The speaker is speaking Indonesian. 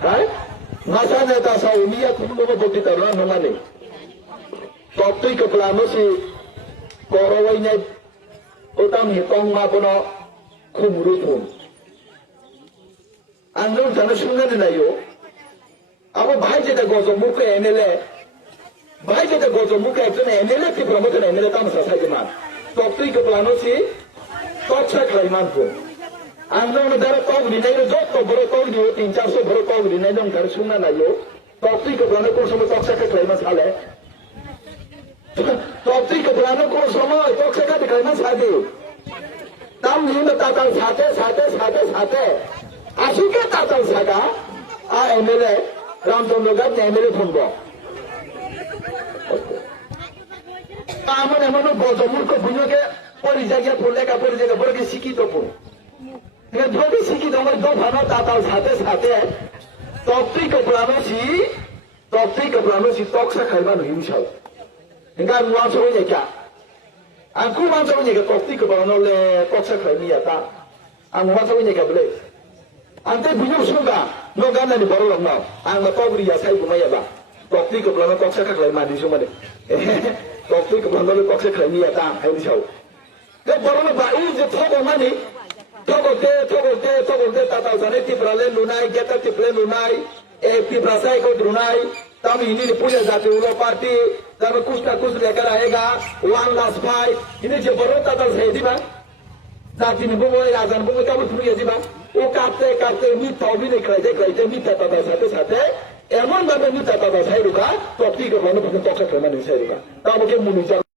Right? Masa neta sa umiyak kung lumabot dito na naman eh. Toptoy ka plano si Koroway niya utang hitong mapuno kumurutun. Andun sana sungan na yo. Ako bahay jeta gozo muka MLA. Bahay jeta gozo muka ekজন MLA ti promoter MLA tam sa sai man. Toptoy ka plano si Topsa Klaiman ko. Andun na dara tog ni na jot to boro tog ni 300 boro tog ni na dong gar sungan na yo. Toptoy ka plano ko sumo Topsa ka Klaiman sale. Toptoy ka plano ko sumo Topsa ka Klaiman sale. Tam ni na tatal sate Asika tatal saga a MLA Ramchandra Ghat MLA phonbo amon gozomur ko bunyoke পরিজাগিয়া পড়লেখা পরিজাগা বড়কে শিক্ষিত পড় যদি শিক্ষিত আমার দো ভালো তাতাল সাথে তপ্তি কপড়ানো সি তকসা খাইবা নহিমসাল হিংগা মুয়া সবাই নেকা aku masuk ni ke topik ke bawah nol toksa kami ya ta, aku masuk ni ke boleh. Ante bingung suka, no gana ni baru lama, aku tahu beri ya saya bumaya ba, topik ke bawah toksa kami mandi semua ni, topik ke bawah nol toksa kami ya ta, ayo ni jauh. Ke baru lama ini je tahu mana, tahu te tata sana tipralen lunai, kita tipralen lunai, tiprasai ko lunai. तब इन्हीं पूरे जाते उलो पार्टी जब कुछ ना कुछ लेकर आएगा वन लास्ट फाइव इन्हीं जो बरोता तल से जी बा जाति में वो राजन वो क्या बोलते हैं जी बा वो काटते मीट पाव भी नहीं कराते मीट तता साथे एमन बाबे मीट तता साथे रुका तो अपनी को बनो पसंद तो क्या करना नहीं साथे रुका तब के मुनिचा